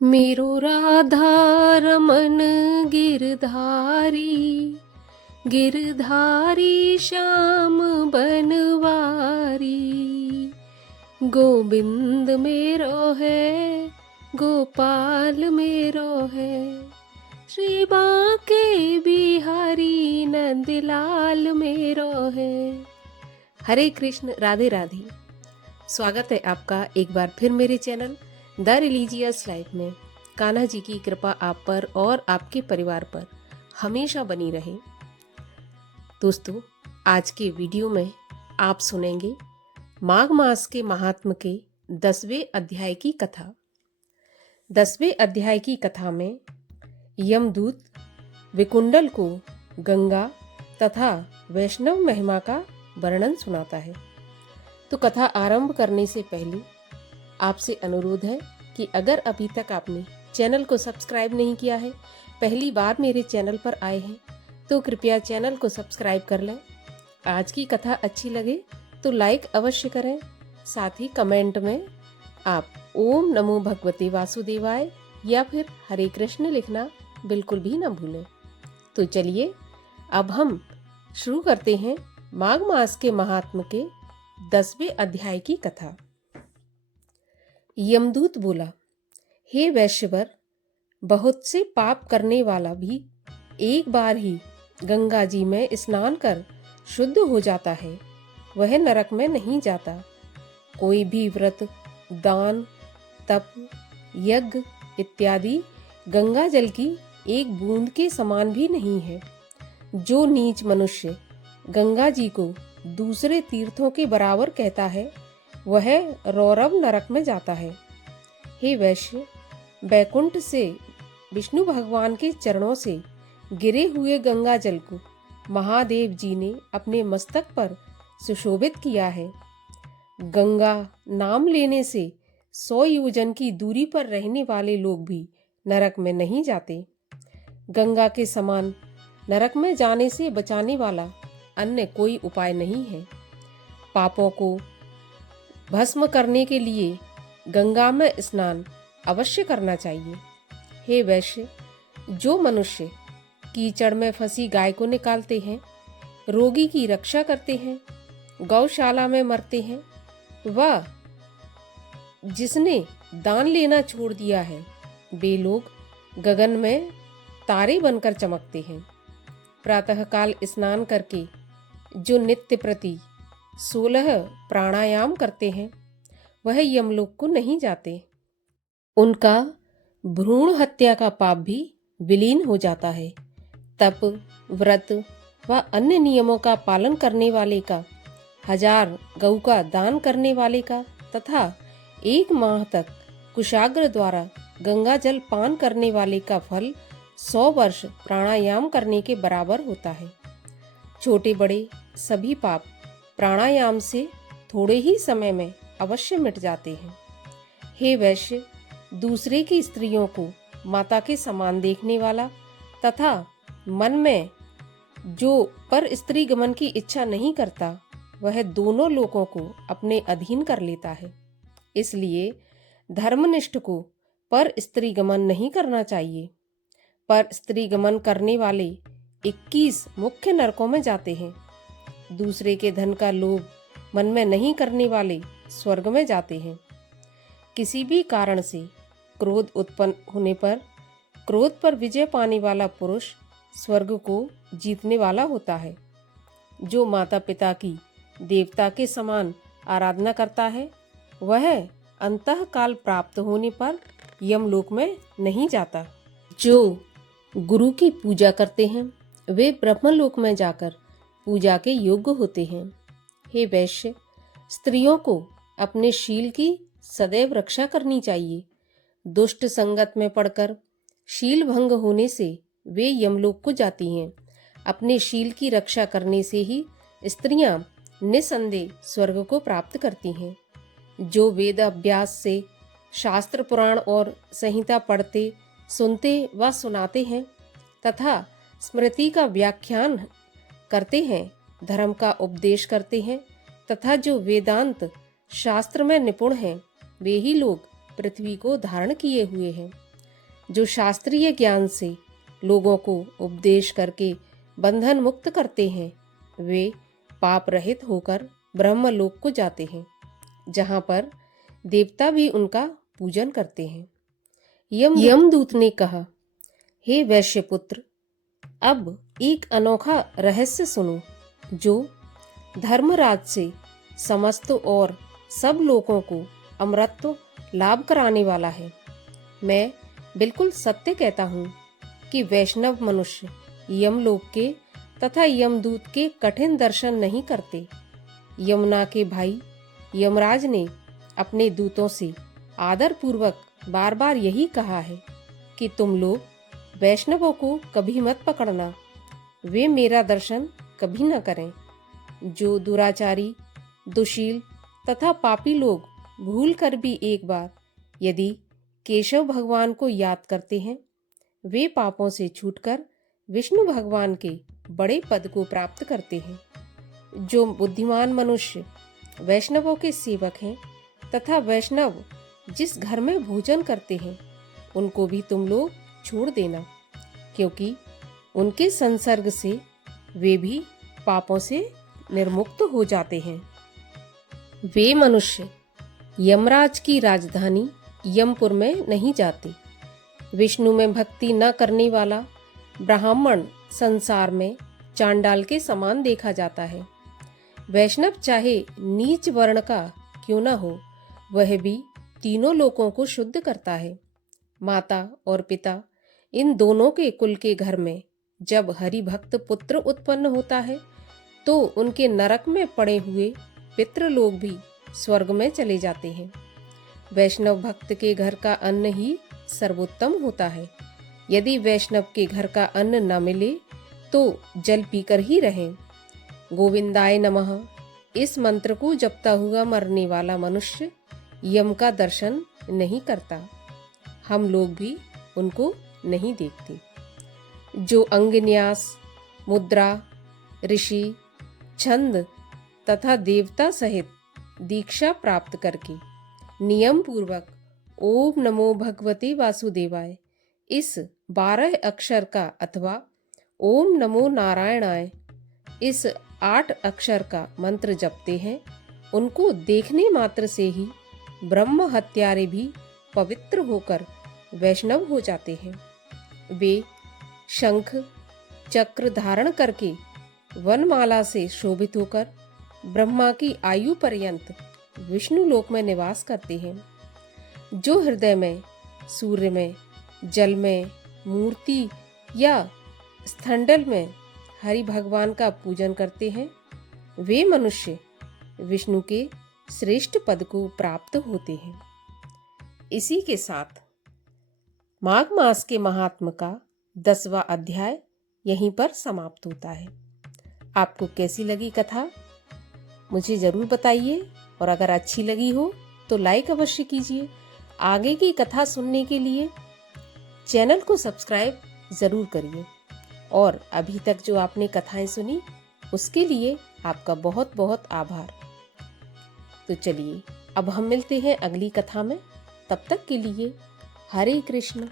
मेरो राधा रमन गिरधारी, गिरधारी श्याम बनवारी। गोविंद मेरो है, गोपाल मेरो है, श्री बांके बिहारी नंदलाल मेरो है। हरे कृष्ण, राधे राधे। स्वागत है आपका एक बार फिर मेरे चैनल द रिलीजियस लाइफ में। कान्हा जी की कृपा आप पर और आपके परिवार पर हमेशा बनी रहे। दोस्तों, आज के वीडियो में आप सुनेंगे माघ मास के महात्म के 10वें अध्याय की कथा। 10वें अध्याय की कथा में यमदूत विकुंडल को गंगा तथा वैष्णव महिमा का वर्णन सुनाता है। तो कथा आरंभ करने से पहले आपसे अनुरोध है कि अगर अभी तक आपने चैनल को सब्सक्राइब नहीं किया है, पहली बार मेरे चैनल पर आए हैं, तो कृपया चैनल को सब्सक्राइब कर लें। आज की कथा अच्छी लगे तो लाइक अवश्य करें। साथ ही कमेंट में आप ओम नमो भगवते वासुदेवाय या फिर हरे कृष्ण लिखना बिल्कुल भी न भूलें। तो चलिए अब हम शुरू करते हैं माघ मास के महात्म के 10वें अध्याय की कथा। यमदूत बोला, हे वैश्यवर, बहुत से पाप करने वाला भी एक बार ही गंगा जी में स्नान कर शुद्ध हो जाता है, वह नरक में नहीं जाता। कोई भी व्रत, दान, तप, यज्ञ इत्यादि गंगा जल की एक बूंद के समान भी नहीं है। जो नीच मनुष्य गंगा जी को दूसरे तीर्थों के बराबर कहता है, वह रौरव नरक में जाता है। हे वैश्य, बैकुंठ से विष्णु भगवान के चरणों से गिरे हुए गंगा जल को महादेव जी ने अपने मस्तक पर सुशोभित किया है। गंगा नाम लेने से 100 योजन की दूरी पर रहने वाले लोग भी नरक में नहीं जाते। गंगा के समान नरक में जाने से बचाने वाला अन्य कोई उपाय नहीं है। पापों को भस्म करने के लिए गंगा में स्नान अवश्य करना चाहिए। हे वैश्य, जो मनुष्य कीचड़ में फंसी गाय को निकालते हैं, रोगी की रक्षा करते हैं, गौशाला में मरते हैं, वह जिसने दान लेना छोड़ दिया है, वे लोग गगन में तारे बनकर चमकते हैं। प्रातःकाल स्नान करके जो नित्य प्रति 16 प्राणायाम करते हैं, वह यमलोक को नहीं जाते। उनका भ्रूण हत्या का पाप भी विलीन हो जाता है। तप, व्रत व अन्य नियमों का पालन करने वाले का, 1000 गऊ का दान करने वाले का तथा 1 माह तक कुशाग्र द्वारा गंगा जल पान करने वाले का फल 100 वर्ष प्राणायाम करने के बराबर होता है। छोटे बड़े सभी पाप प्राणायाम से थोड़े ही समय में अवश्य मिट जाते हैं। हे वैश्य, दूसरे की स्त्रियों को माता के समान देखने वाला तथा मन में जो पर स्त्री गमन की इच्छा नहीं करता, वह दोनों लोकों को अपने अधीन कर लेता है। इसलिए धर्मनिष्ठ को पर स्त्री गमन नहीं करना चाहिए। पर स्त्री गमन करने वाले 21 मुख्य नरकों में जाते हैं। दूसरे के धन का लोभ मन में नहीं करने वाले स्वर्ग में जाते हैं। किसी भी कारण से क्रोध उत्पन्न होने पर क्रोध पर विजय पाने वाला पुरुष स्वर्ग को जीतने वाला होता है। जो माता पिता की देवता के समान आराधना करता है, वह अंतःकाल प्राप्त होने पर यमलोक में नहीं जाता। जो गुरु की पूजा करते हैं, वे ब्रह्मलोक में जाकर पूजा के योग्य होते हैं। हे वैश्य, स्त्रियों को अपने शील की सदैव रक्षा करनी चाहिए। दुष्ट संगत में पड़कर शील भंग होने से वे यमलोक को जाती हैं। अपने शील की रक्षा करने से ही स्त्रियां निसंदेह स्वर्ग को प्राप्त करती हैं। जो वेद अभ्यास से शास्त्र पुराण और संहिता पढ़ते, सुनते व सुनाते हैं तथा स्मृति का व्याख्यान करते हैं, धर्म का उपदेश करते हैं तथा जो वेदांत शास्त्र में निपुण हैं, वे ही लोग पृथ्वी को धारण किए हुए हैं। जो शास्त्रीय ज्ञान से लोगों को उपदेश करके बंधन मुक्त करते हैं, वे पाप रहित होकर ब्रह्मलोक को जाते हैं, जहाँ पर देवता भी उनका पूजन करते हैं। यमदूत ने कहा, हे वैश्यपुत्र, अब एक अनोखा रहस्य सुनो, जो धर्मराज से समस्त और सब लोगों को अमरत्व लाभ कराने वाला है। मैं बिल्कुल सत्य कहता हूँ कि वैष्णव मनुष्य यमलोक के तथा यमदूत के कठिन दर्शन नहीं करते। यमुना के भाई यमराज ने अपने दूतों से आदर पूर्वक बार बार यही कहा है कि तुम लोग वैष्णवों को कभी मत पकड़ना, वे मेरा दर्शन कभी न करें। जो दुराचारी, दुशील तथा पापी लोग भूल कर भी एक बार यदि केशव भगवान को याद करते हैं, वे पापों से छूटकर विष्णु भगवान के बड़े पद को प्राप्त करते हैं। जो बुद्धिमान मनुष्य वैष्णवों के सेवक हैं तथा वैष्णव जिस घर में भोजन करते हैं, उनको भी तुम लोग छोड़ देना, क्योंकि उनके संसर्ग से वे भी पापों से निर्मुक्त हो जाते हैं। वे मनुष्य यमराज की राजधानी यमपुर में नहीं जाते। विष्णु में भक्ति न करने वाला ब्राह्मण संसार में चांडाल के समान देखा जाता है। वैष्णव चाहे नीच वर्ण का क्यों न हो, वह भी तीनों लोकों को शुद्ध करता है। माता और पिता इन दोनों के कुल के घर में जब हरि भक्त पुत्र उत्पन्न होता है, तो उनके नरक में पड़े हुए पितृलोक भी स्वर्ग में चले जाते हैं। वैष्णव भक्त के घर का अन्न ही सर्वोत्तम होता है। यदि वैष्णव के घर का अन्न न मिले तो जल पीकर ही रहें। गोविंदाय नमः इस मंत्र को जपता हुआ मरने वाला मनुष्य यम का दर्शन नहीं करता। हम लोग भी उनको नहीं देखते। जो अंगन्यास, मुद्रा, ऋषि, छंद तथा देवता सहित दीक्षा प्राप्त करके नियम पूर्वक ओम नमो भगवते वासुदेवाय इस 12 अक्षर का अथवा ओम नमो नारायणाय इस 8 अक्षर का मंत्र जपते हैं, उनको देखने मात्र से ही ब्रह्म हत्यारे भी पवित्र होकर वैष्णव हो जाते हैं। वे शंख चक्र धारण करके वनमाला से शोभित होकर ब्रह्मा की आयु पर्यंत विष्णु लोक में निवास करते हैं। जो हृदय में, सूर्य में, जल में, मूर्ति या स्थंडल में हरि भगवान का पूजन करते हैं, वे मनुष्य विष्णु के श्रेष्ठ पद को प्राप्त होते हैं। इसी के साथ माघ मास के महात्म का 10वां अध्याय यहीं पर समाप्त होता है। आपको कैसी लगी कथा मुझे ज़रूर बताइए, और अगर अच्छी लगी हो तो लाइक अवश्य कीजिए। आगे की कथा सुनने के लिए चैनल को सब्सक्राइब ज़रूर करिए, और अभी तक जो आपने कथाएं सुनी उसके लिए आपका बहुत बहुत आभार। तो चलिए अब हम मिलते हैं अगली कथा में। तब तक के लिए हरे कृष्ण।